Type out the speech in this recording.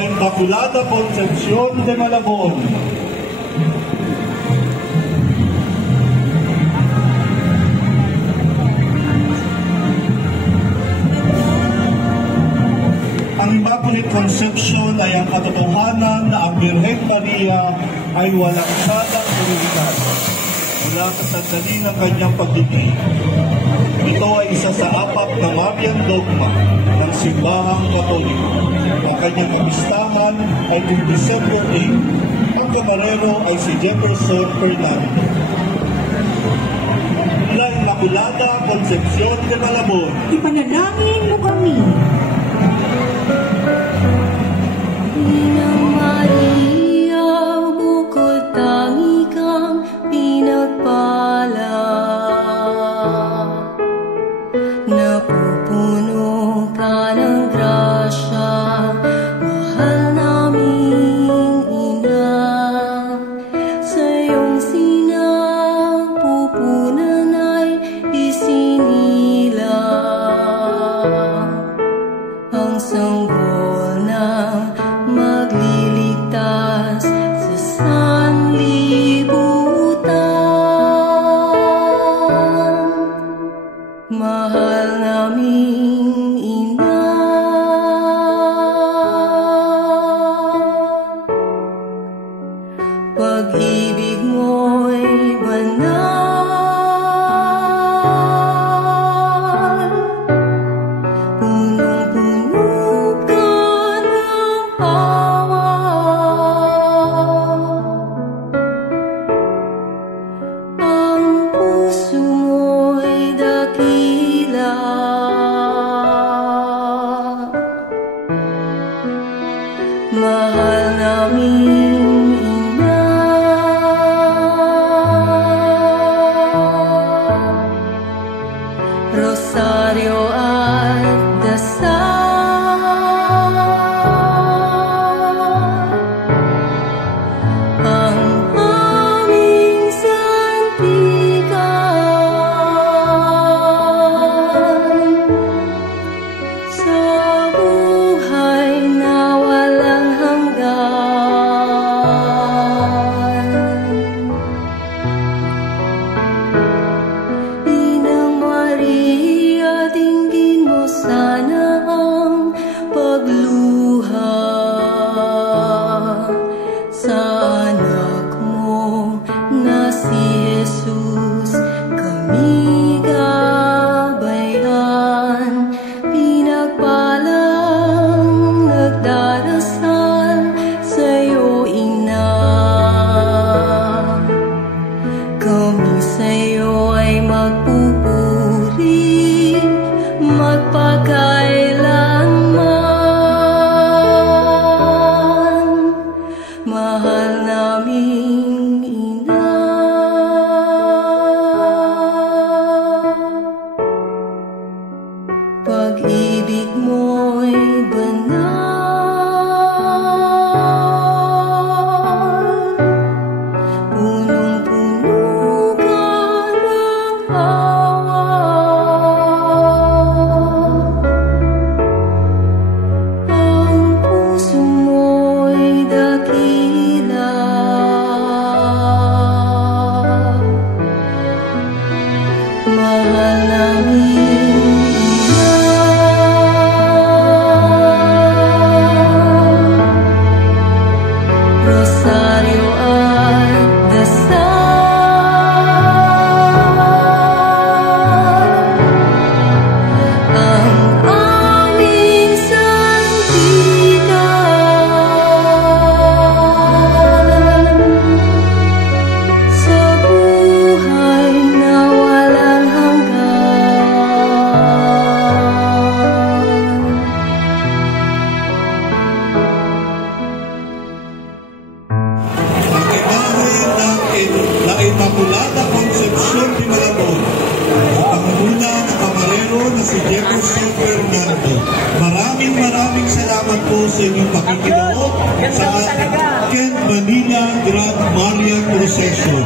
La Inmaculada Concepción de Malabon. Ang Immaculate Conception ay ang katotohanan na ang Birhen Maria ay walang salang komunidad mula sa sandali ng kanyang pagdinig. Ito ay isa sa 4 na Marian dogma ng Simbahang Katoliko. Ang kanyang kapistahan ay kung December 8. Ang kamarero ay si Jefferson Fernando. La Inmaculada Concepción de Malabon. Ipanalangin mo kami. Inang Maria, bukod tangi kang pinagpala, napupuno ka ng grasya, mahal naming ina. Sa iyong sinapupunan ay isinilang ang sanggol ng magliligtas sa sanlibutan. Mahal naming ina, pag-ibig mo'y banal, punong-puno ka ng awa. Ang puso mo'y dakila, mahal naming ina. Rosario at dasal, ang aming santikan sa buhay na walang hanggan. Inang Maria, dinggin mo sana ang pagluha sa anak mo na si Jesus. Kami gabayan, pinagpalang nagdarasal sa'yo, ina. Kami sa'yo ay magpupuri magpakailanman. Mahal naming ina. Pag-ibig mo'y banal, punong-puno ka ng awa. Ang puso mo'y dakila, mahal naming Rosario at dasal, ang aming santikan sa buhay na walang hanggan. Ang imahe ng La Inmaculada Concepción de Malabon, sa pangunguna ng kamarero na si Jefferson Fernando. Maraming salamat po sa inyong pakikinood sa Ken Manila Grand Marian Procession.